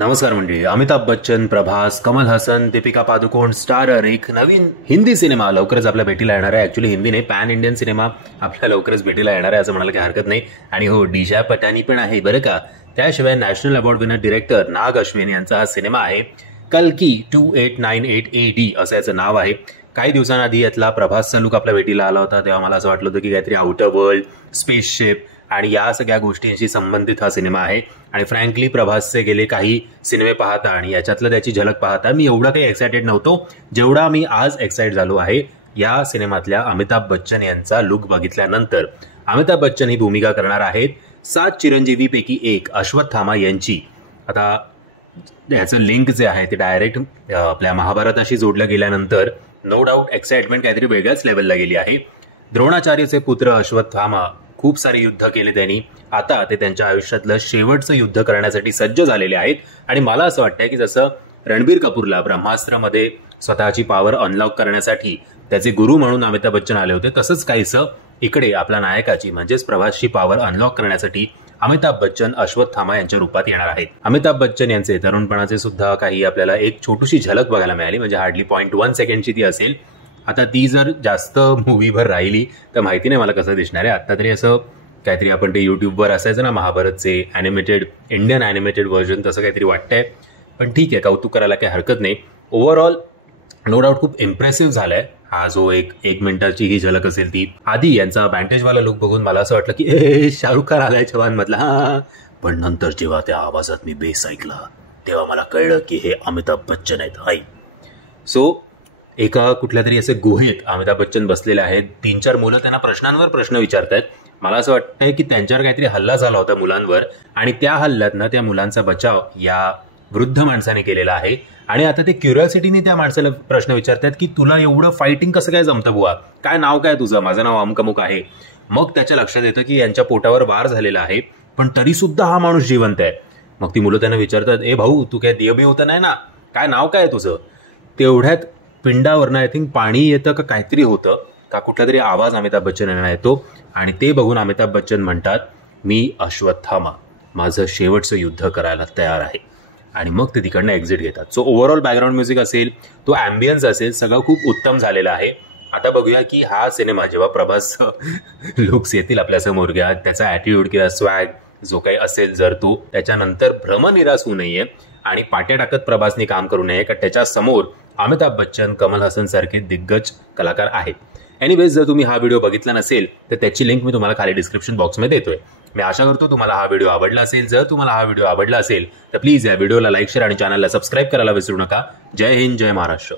नमस्कार मंडळी. अमिताभ बच्चन, प्रभास, कमल हसन, दीपिका पादुकोण स्टारर एक नवीन हिंदी सिनेमा लवकरच आपल्या भेटीला येणार आहे. ऍक्च्युली हिंदी नाही, पॅन इंडियन सिनेमा आपल्या लवकरच भेटीला येणार आहे असं म्हणायला काही हरकत नाही. आणि हो, दिशा पटानी पण आहे बरं का. त्याशिवाय नॅशनल अवॉर्ड विनर डिरेक्टर नाग अश्विन यांचा हा सिनेमा आहे. कल्की 2898 AD असं याचं नाव आहे. काही दिवसांआधी यातला प्रभासचा लुक आपल्या भेटीला आला होता, तेव्हा मला असं वाटलं होतं की काहीतरी आउटर वर्ल्ड, स्पेसशिप आणि या सगळ्या गोष्टींशी संबंधित हा सिनेमा आहे. आणि फ्रँकली प्रभासचे गेले काही सिनेमे पाहता आणि याच्यातलं त्याची झलक पाहता मी एवढा काही एक्सायटेड नव्हतो जेवढा मी आज एक्साइट झालो आहे या सिनेमातल्या अमिताभ बच्चन यांचा लुक बघितल्यानंतर. अमिताभ बच्चन ही भूमिका करणार आहेत 7 चिरंजीवीपैकी एक अश्वत्थामा यांची. आता याचं लिंक जे आहे ते डायरेक्ट आपल्या महाभारताशी जोडलं गेल्यानंतर नो डाऊट एक्साइटमेंट काहीतरी वेगळ्याच लेवलला गेली आहे. द्रोणाचार्यचे पुत्र अश्वत्थामा खूप सारे युद्ध केले त्यांनी. आता ते त्यांच्या आयुष्यातलं शेवटचं युद्ध करण्यासाठी सज्ज झालेले आहेत. आणि मला असं वाटतंय की जसं रणबीर कपूरला ब्रह्मास्त्रमध्ये स्वतःची पॉवर अनलॉक करण्यासाठी त्याचे गुरु म्हणून अमिताभ बच्चन आले होते, तसंच काहीसं इकडे आपल्या नायकाची म्हणजेच प्रभासची पॉवर अनलॉक करण्यासाठी अमिताभ बच्चन अश्वत्थामा यांच्या रूपात येणार आहेत. अमिताभ बच्चन यांचे तरुणपणाचे सुद्धा काही आपल्याला एक छोटीशी झलक बघायला मिळाली, म्हणजे हार्डली 0.1 सेकंडची ती असेल. आता ती जर जास्त मूवीभर राहिली तर माहिती नाही मला कसं दिसणार आहे. आता तरी असं काहीतरी आपण ते युट्यूबवर असायचं ना महाभारतचे ॲनिमेटेड इंडियन ॲनिमेटेड व्हर्जन, तसं काहीतरी वाटतंय. पण ठीक आहे, कौतुक करायला काही हरकत नाही. ओव्हरऑल नो डाऊट खूप इम्प्रेसिव्ह झालाय हा जो एक मिनिटाची ही झलक असेल ती. आधी यांचा बँडेजवाला लुक बघून मला असं वाटलं की शाहरुख खान आलाय जवान मधला. पण नंतर जेव्हा त्या आवाजात मी बेस ऐकला तेव्हा मला कळलं की हे अमिताभ बच्चन आहेत. हाय सो एका कुठल्या तरी असे गुहेत अमिताभ बच्चन बसलेले आहेत. 3-4 मुलं त्यांना प्रश्नांवर प्रश्न विचारतायत. मला असं वाटतंय की त्यांच्यावर काहीतरी हल्ला झाला होता मुलांवर आणि त्या हल्ल्यातनं त्या मुलांचा बचाव या वृद्ध माणसाने केलेला आहे. आणि आता ते क्युरिओसिटीने त्या माणसाला प्रश्न विचारतात की तुला एवढं फायटिंग कसं काय जमतं बुवा, काय नाव काय तुझं, माझं नाव अमुक आहे. मग त्याच्या लक्षात येतं की यांच्या पोटावर वार झालेला आहे पण तरी सुद्धा हा माणूस जिवंत आहे. मग ती मुलं त्यांना विचारतात, ए भाऊ तू काय देवबी होता नाही ना, काय नाव काय तुझं. तेवढ्यात पिंडावरनं आय थिंक पाणी येतं का काहीतरी होतं का कुठला तरी आवाज अमिताभ बच्चन यांना येतो आणि ते बघून अमिताभ बच्चन म्हणतात, मी अश्वत्थामा माझं शेवटचं युद्ध करायला तयार आहे. आणि मग ते तिकडनं एक्झिट घेतात. सो ओव्हरऑल बॅकग्राऊंड म्युझिक असेल, तो ॲम्बियन्स असेल, सगळं खूप उत्तम झालेलं आहे. आता बघूया की हा सिनेमा जेव्हा प्रभास लुक्स येतील आपल्यासमोर घ्या, त्याचा ॲटिट्यूड किंवा स्वॅग जो काही असेल जर तो त्याच्यानंतर भ्रमनिरास होऊ नये आणि पाट्या टाकत प्रभासने काम करू नये का त्याच्या समोर अमिताभ बच्चन, कमल हसन सारखे दिग्गज कलाकार आहेत. एनिवेज जर तुम्ही हा व्हिडिओ बघितला नसेल तर त्याची लिंक मी तुम्हाला खाली डिस्क्रिप्शन बॉक्समध्ये देतोय. मी आशा करतो तुम्हाला हा व्हिडिओ आवडला असेल. जर तुम्हाला हा व्हिडिओ आवडला असेल तर प्लीज या व्हिडिओला लाईक, शेअर आणि चॅनलला सबस्क्राईब करायला विसरू नका. जय हिंद, जय महाराष्ट्र.